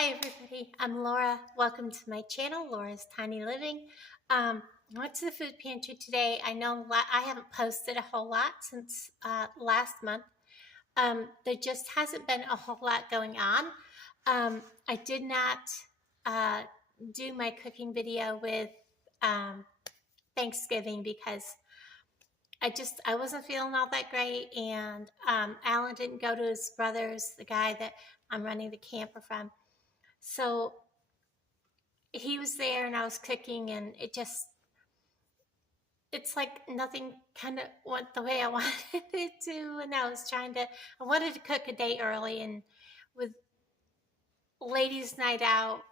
Hi everybody, I'm Laura. Welcome to my channel, Laura's Tiny Living. Went to the food pantry today. I know I haven't posted a whole lot since last month. There just hasn't been a whole lot going on. I did not do my cooking video with Thanksgiving because I wasn't feeling all that great, and Alan didn't go to his brother's, the guy that I'm running the camper from. So he was there and I was cooking, and it's like nothing kind of went the way I wanted it to. And I wanted to cook a day early, and with ladies' night out,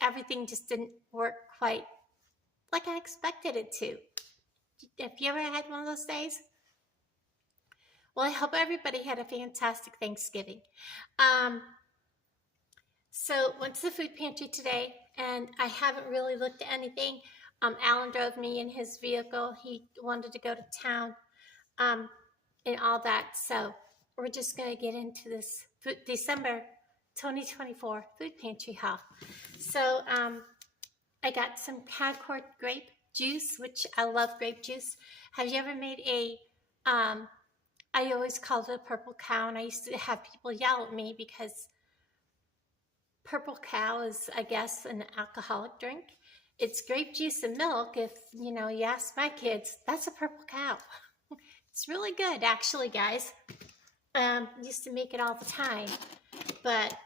everything just didn't work quite like I expected it to. Have you ever had one of those days? Well, I hope everybody had a fantastic Thanksgiving. So went to the food pantry today, and I haven't really looked at anything. Alan drove me in his vehicle. He wanted to go to town and all that. So we're just going to get into this December 2024 food pantry haul. So I got some Concord grape juice, which I love grape juice. Have you ever made I always called it a purple cow, and I used to have people yell at me because purple cow is, I guess, an alcoholic drink. It's grape juice and milk. If you ask my kids, that's a purple cow. It's really good, actually, guys. Used to make it all the time, but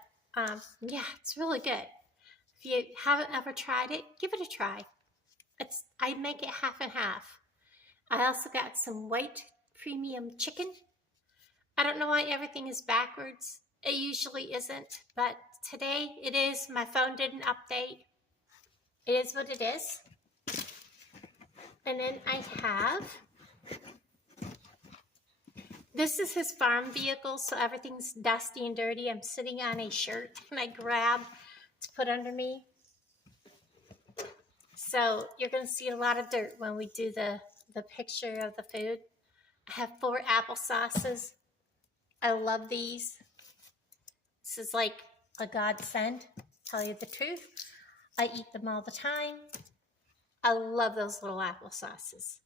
yeah, it's really good. If you haven't ever tried it, give it a try. I make it half and half. I also got some white premium chicken. I don't know why everything is backwards. It usually isn't, but today it is. My phone didn't update. It is what it is. And then I have, this is his farm vehicle, so everything's dusty and dirty. I'm sitting on a shirt and I grab to put under me. So you're going to see a lot of dirt when we do the picture of the food. I have 4 applesauces. I love these. This is like a godsend, tell you the truth. I eat them all the time. I love those little applesauces.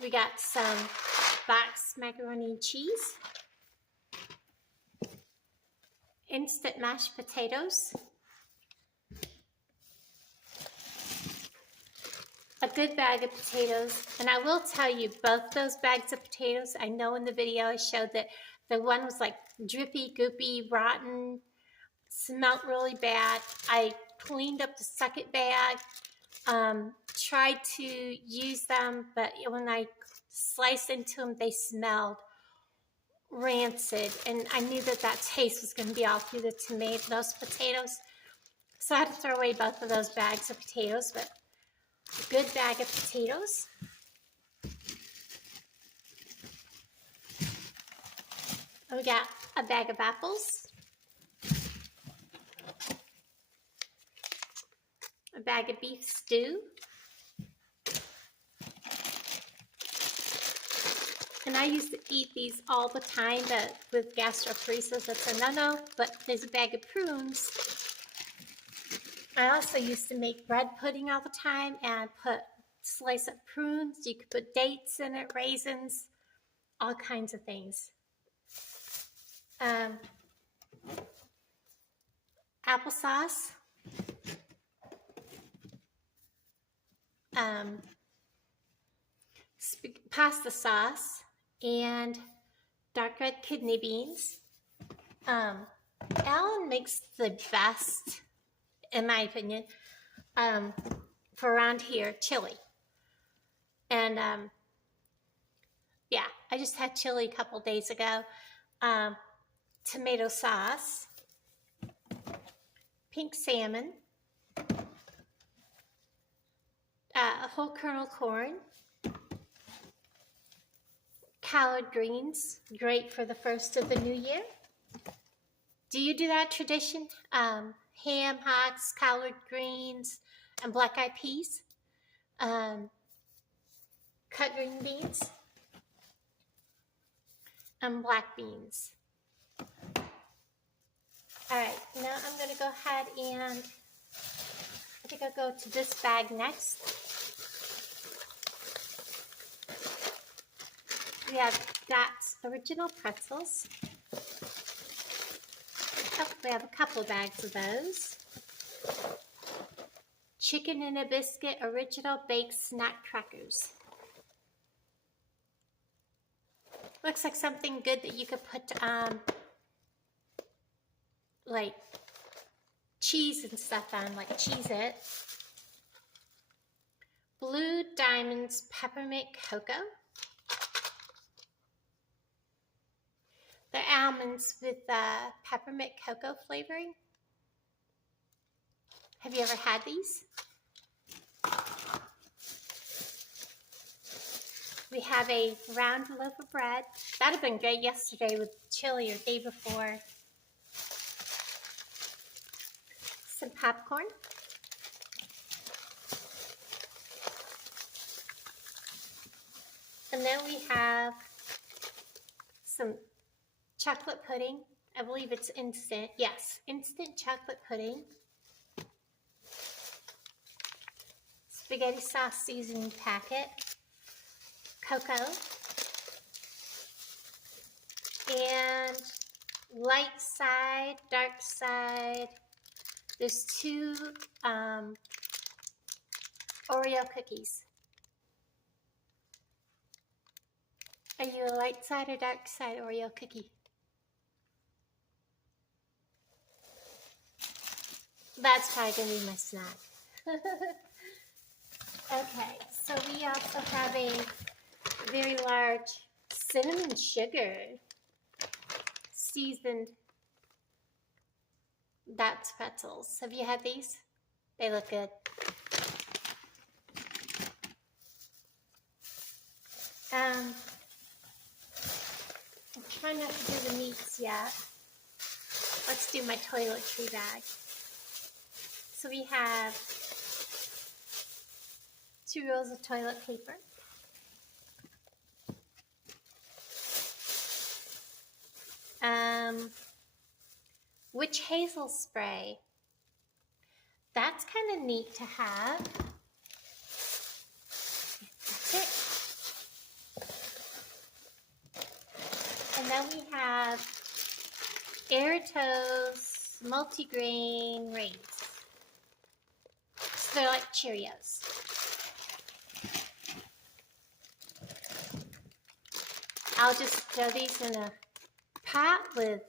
We got some box macaroni and cheese, instant mashed potatoes, a good bag of potatoes. And I will tell you, both those bags of potatoes, I know in the video I showed that the one was like drippy, goopy, rotten, smelled really bad. I cleaned up the second bag, tried to use them, but when I sliced into them, they smelled rancid, and I knew that taste was going to be all through those potatoes. So I had to throw away both of those bags of potatoes, but a good bag of potatoes. We got a bag of apples, a bag of beef stew, and I used to eat these all the time, but with gastroparesis, it's a no-no. But there's a bag of prunes. I also used to make bread pudding all the time and put slice of prunes. You could put dates in it, raisins, all kinds of things. Applesauce, pasta sauce, and dark red kidney beans. Alan makes the best, in my opinion, for around here, chili. And yeah, I just had chili a couple days ago. Tomato sauce, pink salmon, whole kernel corn, collard greens, great for the first of the new year. Do you do that tradition? Ham hocks, collard greens, and black-eyed peas, cut green beans, and black beans. All right, now I'm going to go ahead and I think I'll go to this bag next. We have That's Original Pretzels. Oh, we have a couple bags of those. Chicken in a Biscuit Original Baked Snack Crackers. Looks like something good that you could put like cheese and stuff on, like Cheez-It. Blue Diamonds Peppermint Cocoa. They're almonds with peppermint cocoa flavoring. Have you ever had these? We have a round loaf of bread. That would have been great yesterday with chili or day before. Some popcorn. And then we have some chocolate pudding. I believe it's instant. Yes, instant chocolate pudding. Spaghetti sauce seasoning packet. Cocoa. And light side, dark side. There's two Oreo cookies. Are you a light side or dark side Oreo cookie? That's probably going to be my snack. Okay, so we also have a very large cinnamon sugar seasoned That's pretzels. Have you had these? They look good. I'm trying not to do the meats yet. Let's do my toiletry bag. So we have 2 rolls of toilet paper. Witch hazel spray. That's kind of neat to have. That's it. And then we have Airtoes multigrain rays. So they're like Cheerios. I'll just throw these in a pot with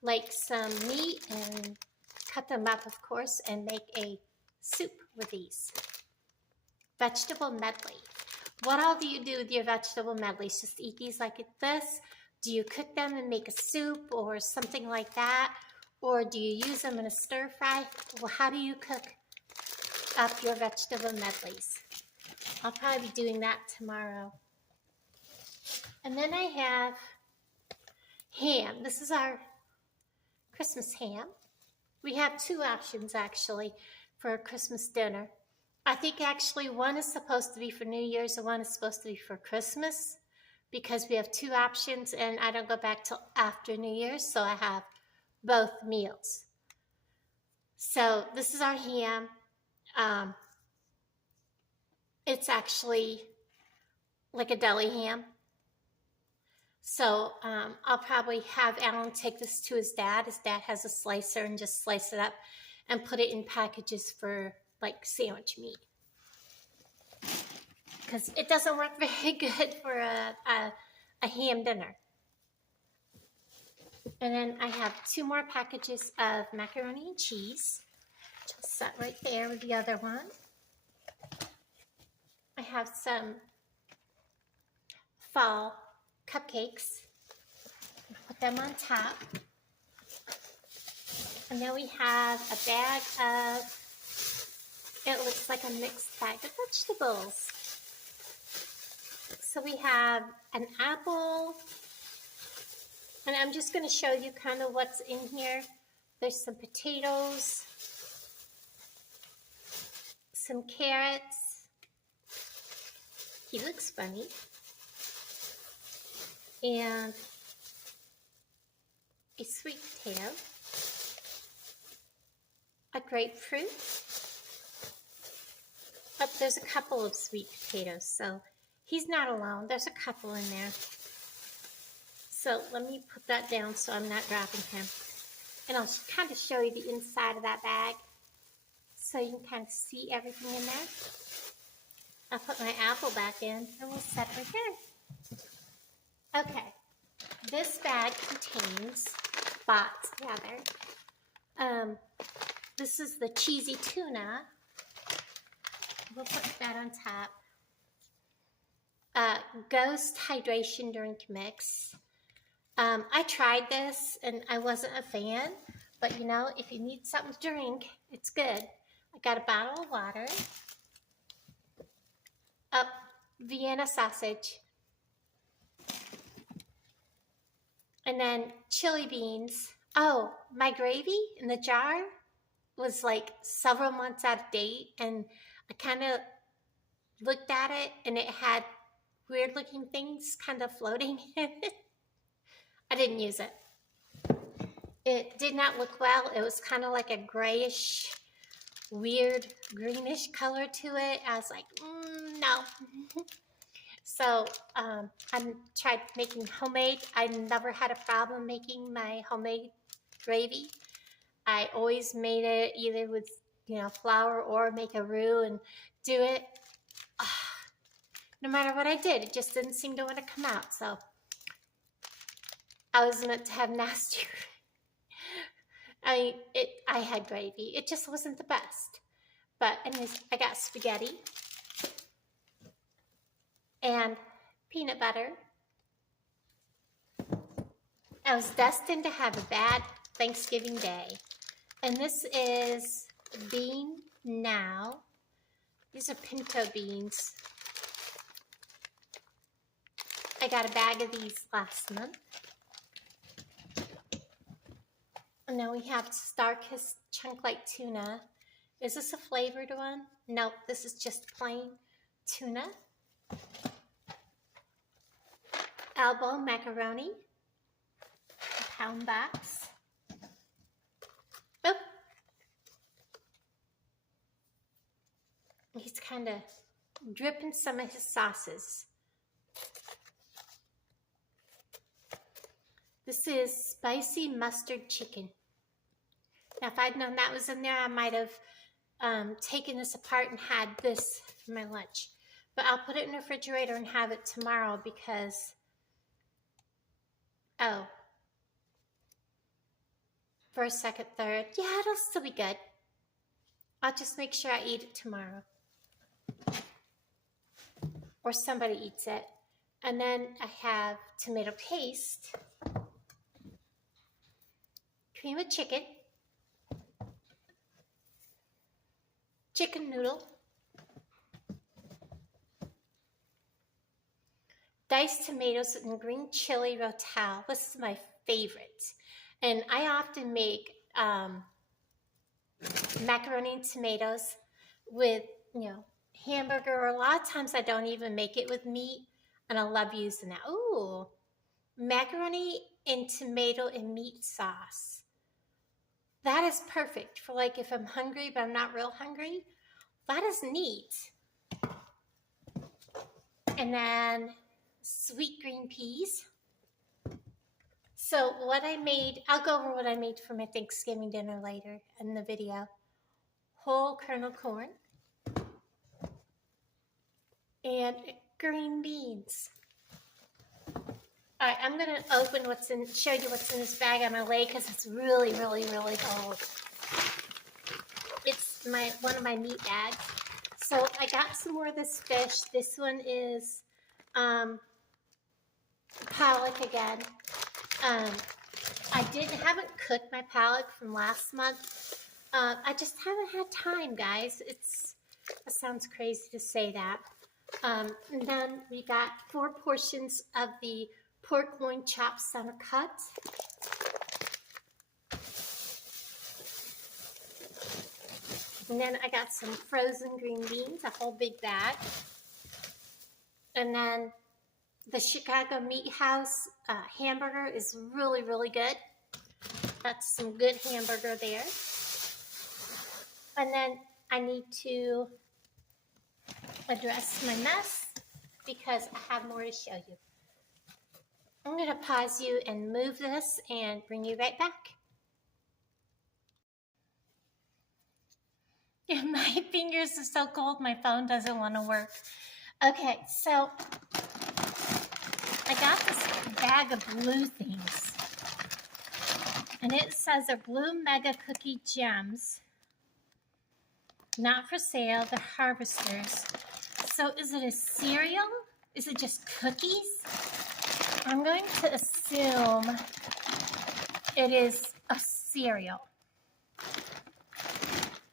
like some meat and cut them up, of course, and make a soup with these. Vegetable medley. What all do you do with your vegetable medleys? Just eat these like this? Do you cook them and make a soup or something like that? Or do you use them in a stir fry? Well, how do you cook up your vegetable medleys? I'll probably be doing that tomorrow. And then I have ham. This is our Christmas ham. We have 2 options actually for a Christmas dinner. I think actually one is supposed to be for New Year's and one is supposed to be for Christmas because we have 2 options and I don't go back till after New Year's, so I have both meals. So this is our ham. It's actually like a deli ham. So I'll probably have Alan take this to his dad. His dad has a slicer and just slice it up and put it in packages for like sandwich meat. Because it doesn't work very good for a ham dinner. And then I have 2 more packages of macaroni and cheese. Just set right there with the other one. I have some fall cupcakes. Put them on top. And then we have a bag of, it looks like a mixed bag of vegetables. So we have an apple, and I'm just going to show you kind of what's in here. There's some potatoes, some carrots. He looks funny. And a sweet potato. grapefruit. But there's a couple of sweet potatoes, so he's not alone. There's a couple in there. So let me put that down so I'm not dropping him. And I'll kind of show you the inside of that bag so you can kind of see everything in there. I'll put my apple back in and we'll set it right there. Okay, this bag contains bots rather. This is the cheesy tuna. We'll put that on top. Ghost hydration drink mix. I tried this and I wasn't a fan, but you know, if you need something to drink, it's good. I got a bottle of water, Vienna sausage, and then chili beans. Oh, my gravy in the jar was like several months out of date, and I kind of looked at it and it had weird looking things kind of floating in it. I didn't use it. It did not look well. It was kind of like a grayish, weird greenish color to it. I was like, no. So I tried making homemade. I never had a problem making my homemade gravy. I always made it either with, flour or make a roux and do it. No matter what I did, it just didn't seem to want to come out. So I was meant to have nasty. I had gravy. It just wasn't the best. But anyways, I got spaghetti and peanut butter. I was destined to have a bad Thanksgiving day. And this is bean now. These are pinto beans. I got a bag of these last month. And then we have Starkist Chunk Light Tuna. Is this a flavored one? Nope, this is just plain tuna. Elbow macaroni. A pound box. Oh. He's kind of dripping some of his sauces. This is spicy mustard chicken. Now, if I'd known that was in there, I might have taken this apart and had this for my lunch. But I'll put it in the refrigerator and have it tomorrow because, first, second, third. Yeah, it'll still be good. I'll just make sure I eat it tomorrow. Or somebody eats it. And then I have tomato paste, cream of chicken, chicken noodle, diced tomatoes and green chili rotel. This is my favorite. And I often make macaroni and tomatoes with, hamburger, or a lot of times I don't even make it with meat, and I love using that. Ooh, macaroni and tomato and meat sauce. That is perfect for like if I'm hungry but I'm not real hungry. That is neat. And then sweet green peas. So what I made, I'll go over what I made for my Thanksgiving dinner later in the video. Whole kernel corn. And green beans. All right, I'm going to show you what's in this bag on my leg because it's really, really, really cold. It's one of my meat bags. So I got some more of this fish. This one is pollock again. I haven't cooked my pollock from last month. I just haven't had time, guys. That sounds crazy to say that. And then we got 4 portions of the pork loin chopped center cut. And then I got some frozen green beans, a whole big bag. And then the Chicago Meat House hamburger is really, really good. That's some good hamburger there. And then I need to address my mess because I have more to show you. I'm going to pause you and move this and bring you right back. Yeah, my fingers are so cold, my phone doesn't want to work. Okay, so I got this bag of blue things. And it says they're blue mega cookie gems. Not for sale, the harvesters. So is it a cereal? Is it just cookies? I'm going to assume it is a cereal.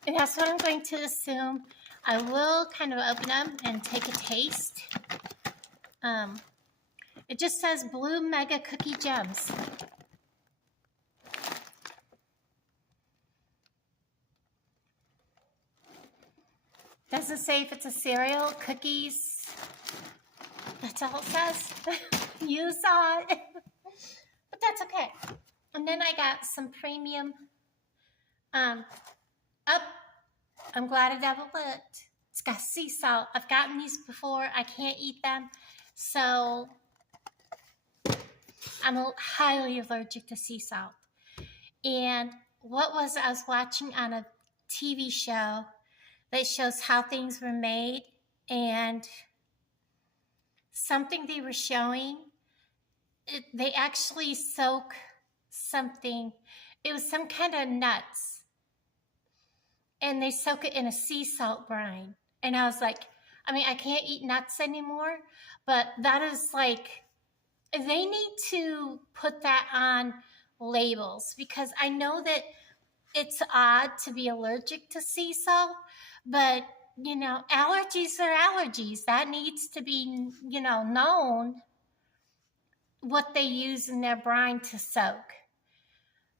And that's what I'm going to assume. I will kind of open them and take a taste. It just says blue mega cookie gems. Doesn't say if it's a cereal, cookies. That's all it says. You saw it. But that's okay. And then I got some premium. I'm glad I double looked. It's got sea salt. I've gotten these before. I can't eat them. So I'm highly allergic to sea salt. And what was I was watching on a TV show that shows how things were made, and something they were showing, they actually soak something. It was some kind of nuts, and they soak it in a sea salt brine. And I was like, I mean, I can't eat nuts anymore, but that is like, they need to put that on labels, because I know that it's odd to be allergic to sea salt, but, you know, allergies are allergies. That needs to be, you know, known what they use in their brine to soak.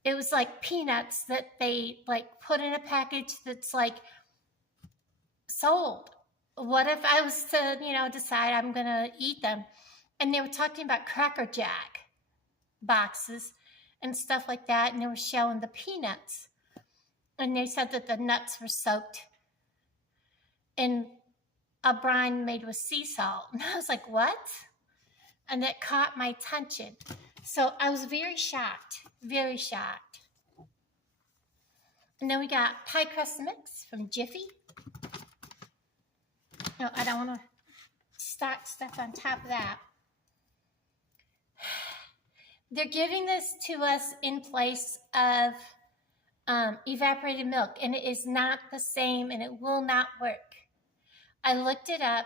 It was like peanuts that they like put in a package that's like sold. What if I was to, you know, decide I'm going to eat them? And they were talking about Cracker Jack boxes and stuff like that, and they were showing the peanuts. And they said that the nuts were soaked in a brine made with sea salt. And I was like, what? And it caught my attention. So I was very shocked, very shocked. And then we got pie crust mix from Jiffy. No, I don't want to start stuff on top of that. They're giving this to us in place of evaporated milk, and it is not the same, and it will not work. I looked it up.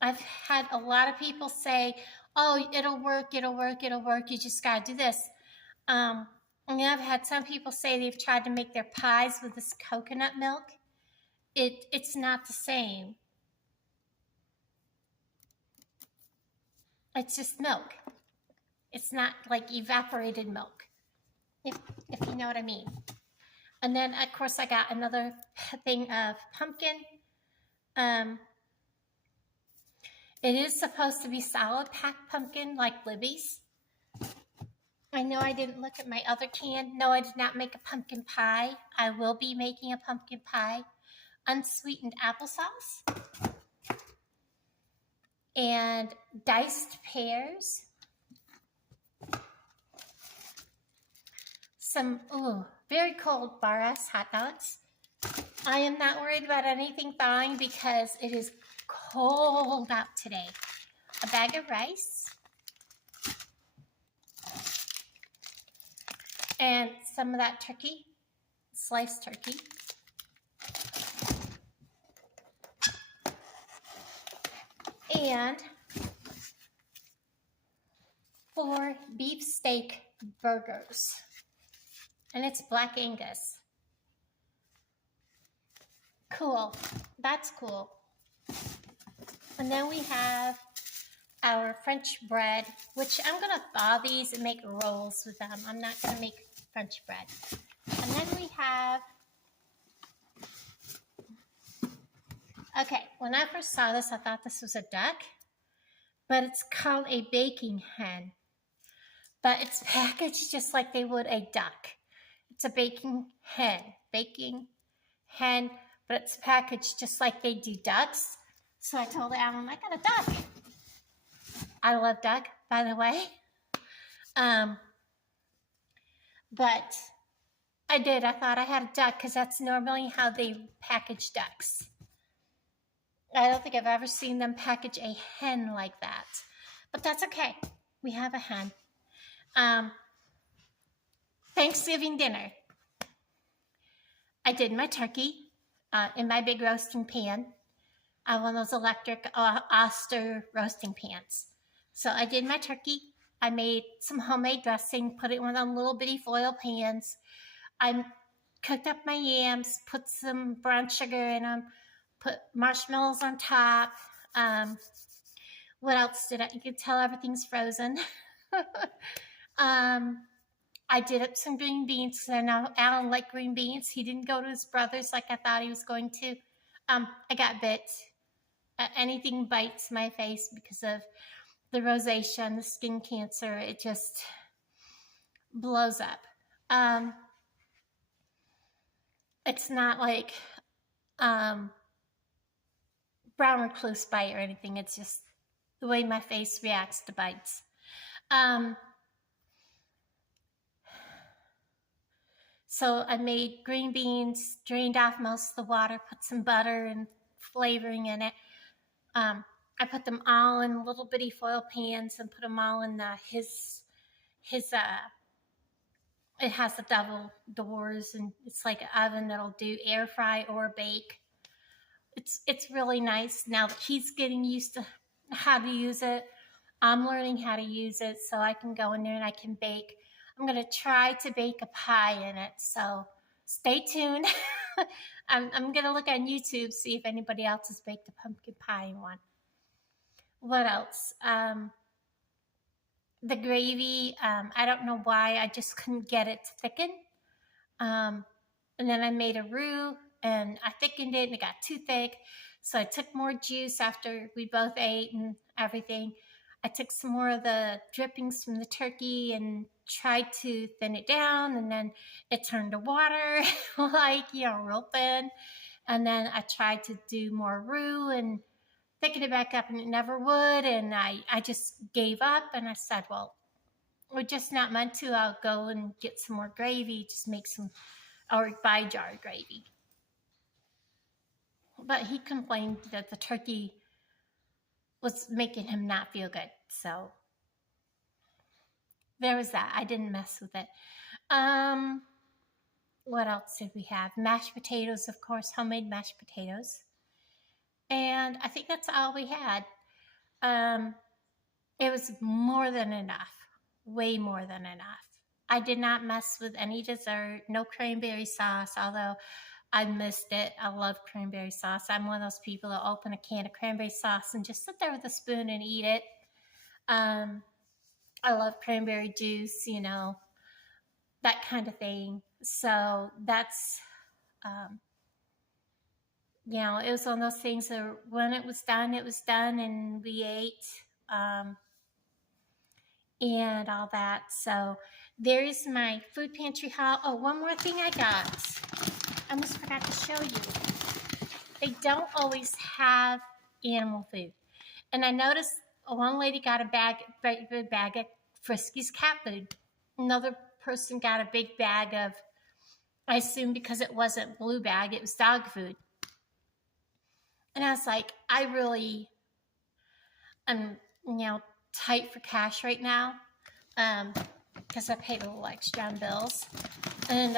I've had a lot of people say, oh, it'll work, you just gotta do this. And I've had some people say they've tried to make their pies with this coconut milk. It's not the same. It's just milk. It's not like evaporated milk, if you know what I mean. And then, of course, I got another thing of pumpkin. It is supposed to be solid packed pumpkin like Libby's. I know I didn't look at my other can. No, I did not make a pumpkin pie. I will be making a pumpkin pie. Unsweetened applesauce. And diced pears. Some, very cold bar-ass hot dogs. I am not worried about anything thawing because it is cold out today. A bag of rice. And some of that turkey, sliced turkey. And 4 beef steak burgers. And it's Black Angus. Cool. That's cool. And then we have our French bread, which I'm going to thaw these and make rolls with them. I'm not going to make French bread. And then we have, okay, when I first saw this, I thought this was a duck, but it's called a baking hen. But it's packaged just like they would a duck. It's a baking hen, but it's packaged just like they do ducks. So I told Alan, I got a duck. I love duck, by the way. But I did. I thought I had a duck because that's normally how they package ducks. I don't think I've ever seen them package a hen like that. But that's okay. We have a hen. Thanksgiving dinner. I did my turkey in my big roasting pan. I have one of those electric Oster roasting pans. So I did my turkey. I made some homemade dressing, put it in one of them little bitty foil pans. I cooked up my yams, put some brown sugar in them, put marshmallows on top. What else did I? You can tell everything's frozen. I did up some green beans because I know Alan liked green beans. He didn't go to his brother's like I thought he was going to. I got bit. Anything bites my face because of the rosacea and the skin cancer. It just blows up. It's not like brown recluse bite or anything. It's just the way my face reacts to bites. So I made green beans, drained off most of the water, put some butter and flavoring in it. I put them all in little bitty foil pans and put them all in his it has the double doors and it's like an oven that'll do air fry or bake. It's really nice now that he's getting used to how to use it. I'm learning how to use it so I can go in there and I can bake. I'm going to try to bake a pie in it, so stay tuned. I'm going to look on YouTube, see if anybody else has baked a pumpkin pie in one. What else? The gravy, I don't know why, I just couldn't get it to thicken. And then I made a roux, and I thickened it, and it got too thick. So I took more juice after we both ate and everything. I took some more of the drippings from the turkey and tried to thin it down, and then it turned to water, like, real thin. And then I tried to do more roux and thicken it back up, and it never would. And I just gave up, and I said, well, we're just not meant to. I'll go and get some more gravy, just make some, or buy jar gravy. But he complained that the turkey was making him not feel good. So there was that. I didn't mess with it. What else did we have? Mashed potatoes, of course, homemade mashed potatoes. And I think that's all we had. It was more than enough. Way more than enough. I did not mess with any dessert. No cranberry sauce, although I missed it. I love cranberry sauce. I'm one of those people that open a can of cranberry sauce and just sit there with a spoon and eat it. I love cranberry juice, that kind of thing. So that's, it was one of those things that when it was done, and we ate and all that. So there's my food pantry haul. Oh, one more thing I got. I almost forgot to show you. They don't always have animal food. And I noticed one lady got a big bag of Friskies cat food. Another person got a big bag of, I assume because it wasn't blue bag, it was dog food. And I was like, I really am, tight for cash right now because I paid a little extra on bills. And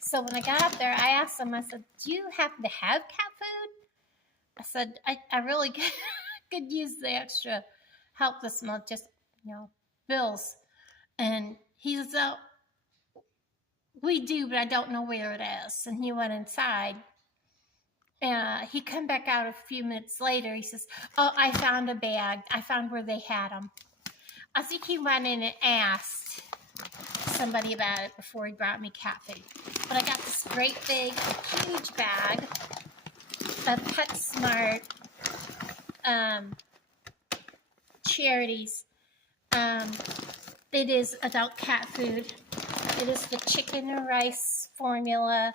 so when I got up there, I asked them, I said, do you happen to have cat food? I said, I really could use the extra help this month, just, bills. And he said, we do, but I don't know where it is. And he went inside. He came back out a few minutes later. He says, oh, I found a bag. I found where they had them. I think he went in and asked somebody about it before he brought me cat food. But I got this great big, huge bag of PetSmart charities. It is adult cat food. It is the chicken and rice formula.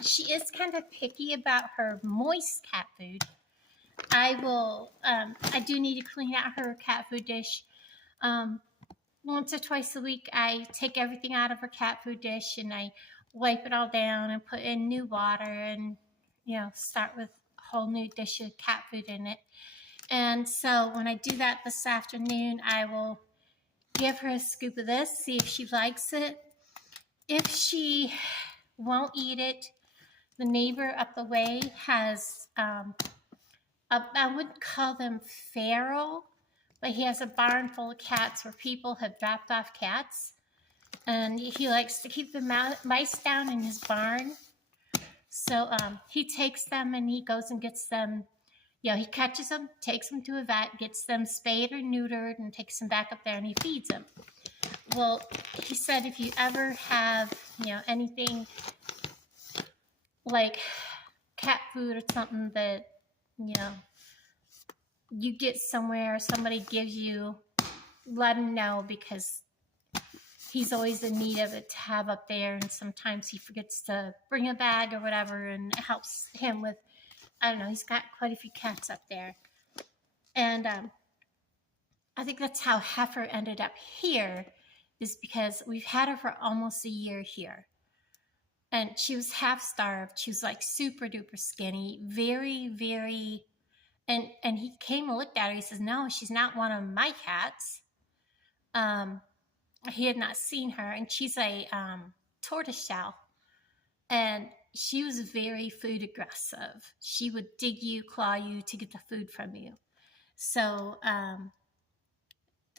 She is kind of picky about her moist cat food. I do need to clean out her cat food dish. Once or twice a week, I take everything out of her cat food dish and I wipe it all down and put in new water and, start with a whole new dish of cat food in it. And so when I do that this afternoon, I will give her a scoop of this, see if she likes it. If she won't eat it, the neighbor up the way has, I wouldn't call them feral, but he has a barn full of cats where people have dropped off cats. And he likes to keep the mice down in his barn. So he takes them and he goes and gets them. He catches them, takes them to a vet, gets them spayed or neutered, and takes them back up there and he feeds them. Well, he said if you ever have, anything like cat food or something that, you get somewhere, somebody gives you, let him know because he's always in need of it to have up there. And sometimes he forgets to bring a bag or whatever, and it helps him with, I don't know, he's got quite a few cats up there. And I think that's how Heifer ended up here, is because we've had her for almost a year here. And she was half starved. She was like super duper skinny, very, very, and he came and looked at her. He says, no, she's not one of my cats. He had not seen her, and she's a tortoiseshell. And she was very food aggressive. She would dig you, claw you to get the food from you. So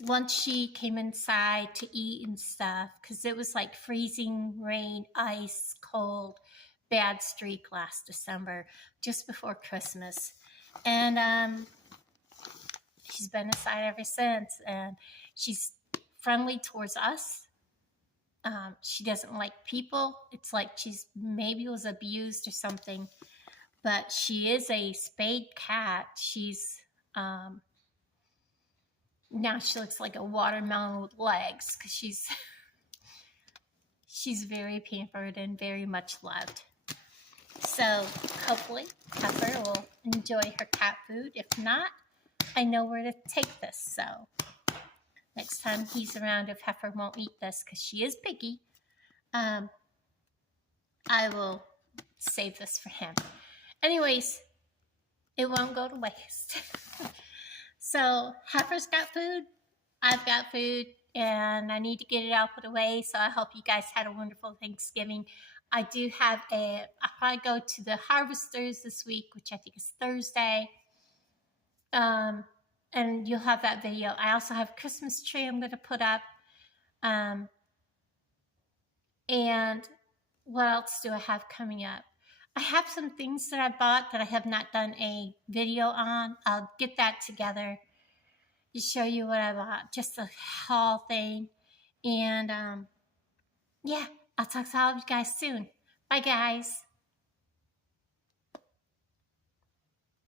once she came inside to eat and stuff, because it was like freezing rain, ice, cold, bad streak last December, just before Christmas. And she's been inside ever since. And she's friendly towards us. She doesn't like people. It's like she's maybe was abused or something. But she is a spayed cat. She's now she looks like a watermelon with legs because she's very pampered and very much loved. So hopefully Heifer will enjoy her cat food. If not, I know where to take this. So next time he's around, if Heifer won't eat this because she is picky, I will save this for him. Anyways, it won't go to waste. So Heifer's got food, I've got food, and I need to get it out put away. So I hope you guys had a wonderful Thanksgiving. I do have I'll probably go to the Harvesters this week, which I think is Thursday. And you'll have that video. I also have a Christmas tree I'm going to put up. And what else do I have coming up? I have some things that I bought that I have not done a video on. I'll get that together to show you what I bought. Just a haul thing. And yeah, I'll talk to all of you guys soon. Bye, guys.